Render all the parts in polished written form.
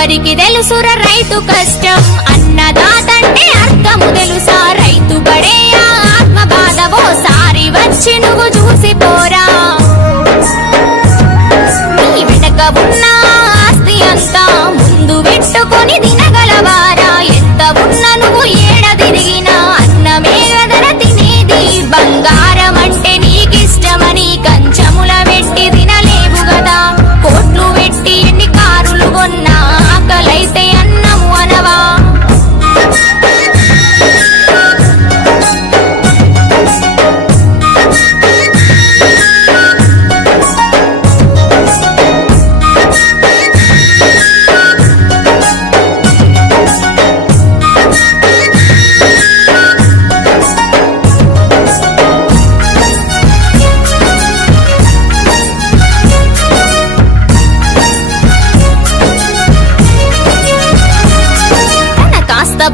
ఎవరికి తెలుసుర రైతు కష్టం, అన్నదాతంటే అర్థము తెలుసా? రైతు పడే ఆత్మ బాధవో సారి వచ్చి నువ్వు చూసిపోరా. నీ వెనక ఉన్న ఆస్తి అంతా ముందు పెట్టుకొని తినగలవారా? ఎంత ఉన్నా నువ్వు ఏడ తిరిగినా అన్నమే గదర తినేది. బంగారం అంటే నీకిష్టమని కంచముల పెట్టి తినలేవు గదా. కోట్లు పెట్టి ఎన్ని కారులు కొన్నా ఆకలైతే అన్నము అనవా?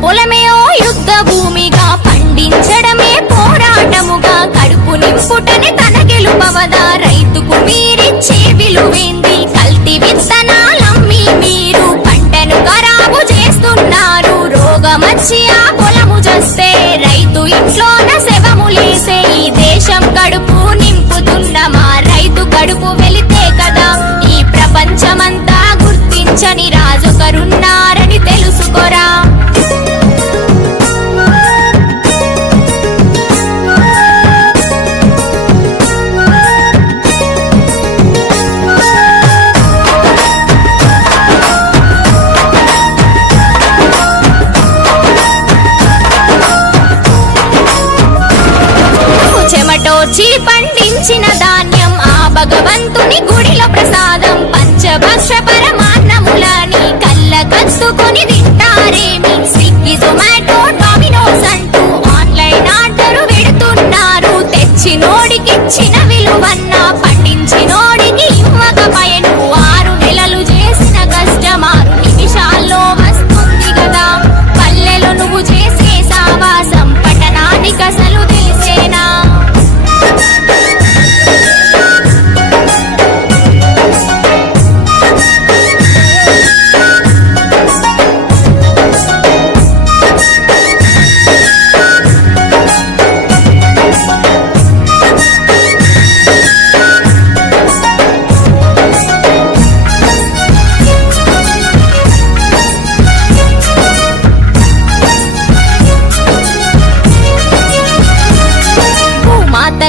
పొలమే ఓ యుద్ధ భూమిగా పండించడమే పోరాటముగా, కడుపు నింపుటని తన గెలుపవదా? రైతుకు మీరిచ్చే విలువేంది? కల్తీ విత్తనాలమ్మి మీరు పంటను ఖరాబు చేస్తున్నారు. రోగమచ్చి ఆ పొలము చేస్తే రైతు ఇంట్లోన శవములేసే. ఈ దేశం కడుపు నింపుతున్న మా రైతు కడుపు వెళితే కదా ఈ ప్రపంచమంతా గుర్తించని రాజుకరున్నారని తెలుసుకోరా. చెమటోచి పండించిన ధాన్యం ఆ భగవంతుని గుడిలో ప్రసాదం. పంచభక్ష పరమాన్నములని కళ్ళ కత్తుకొని తింటారేమి? స్విగ్గీ జొమాటో డామినోస్ అంటూ ఆన్లైన్ ఆర్డర్ పెడుతున్నారు. తెచ్చినోడికిచ్చిన విలువన్నా పండించినోడికి ఇవ్వకపోయెను. 6 నెలలు చేసిన కష్టం 6 నిమిషాల్లో వస్తుంది కదా. పల్లెలో నువ్వు చేసే సావాసం పట్టణానికి అసలు తెలిసేనా?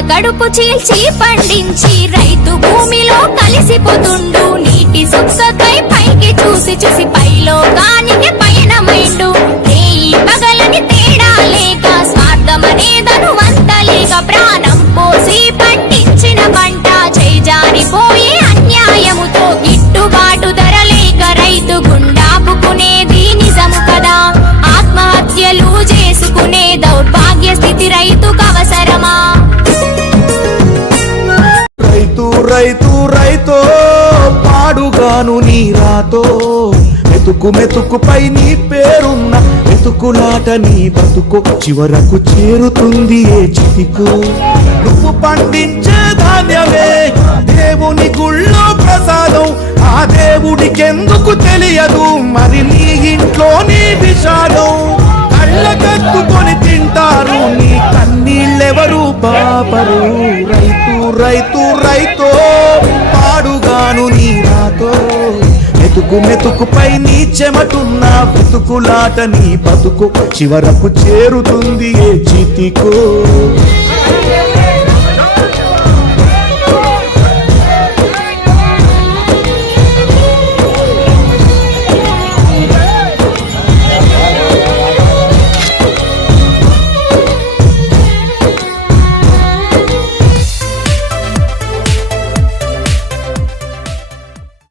కడుపు చీల్చి పండించి రైతు భూమిలో కలిసిపోతుండు. నీటి సుక్కకై పైకి చూసి చూసి పైలోకానికి పయనమైండు. రేయి పగలని తేడా లేక స్వార్థమనేదను వంతలేక ప్రాణం పోసి పండించిన పంట చేజారిపోయే అన్యాయముతో గిట్టుబాటు ధర లేక రైతు గుండాపుకునేది నిజము కదా. ఆత్మహత్యలు చేసుకునే దౌర్భాగ్య స్థితి రైతుకు అవసరమా? రైతు రైతో పాడుగాను నీ రాతో, మెతుకు మెతుకుపై నీ పేరున్న మెతుకులాట నీ బతుకు చివరకు చేరుతుంది ఏ చితికు. నువ్వు పండించే ధాన్యమే దేవుని గుళ్ళో ప్రసాదం. ఆ దేవుడికెందుకు తెలియదు మరి నీ ఇంట్లో నీ విషాదం? కళ్ళకత్తుకొని తింటారు నీ కన్నీళ్ళెవరు పాపరు? రైతు రైతో పాడుగాను నీ రాతో, మెతుకు మెతుకుపై నీ చెమటున్న బతుకులాట నీ బతుకు చివరకు చేరుతుంది ఏ చితికో.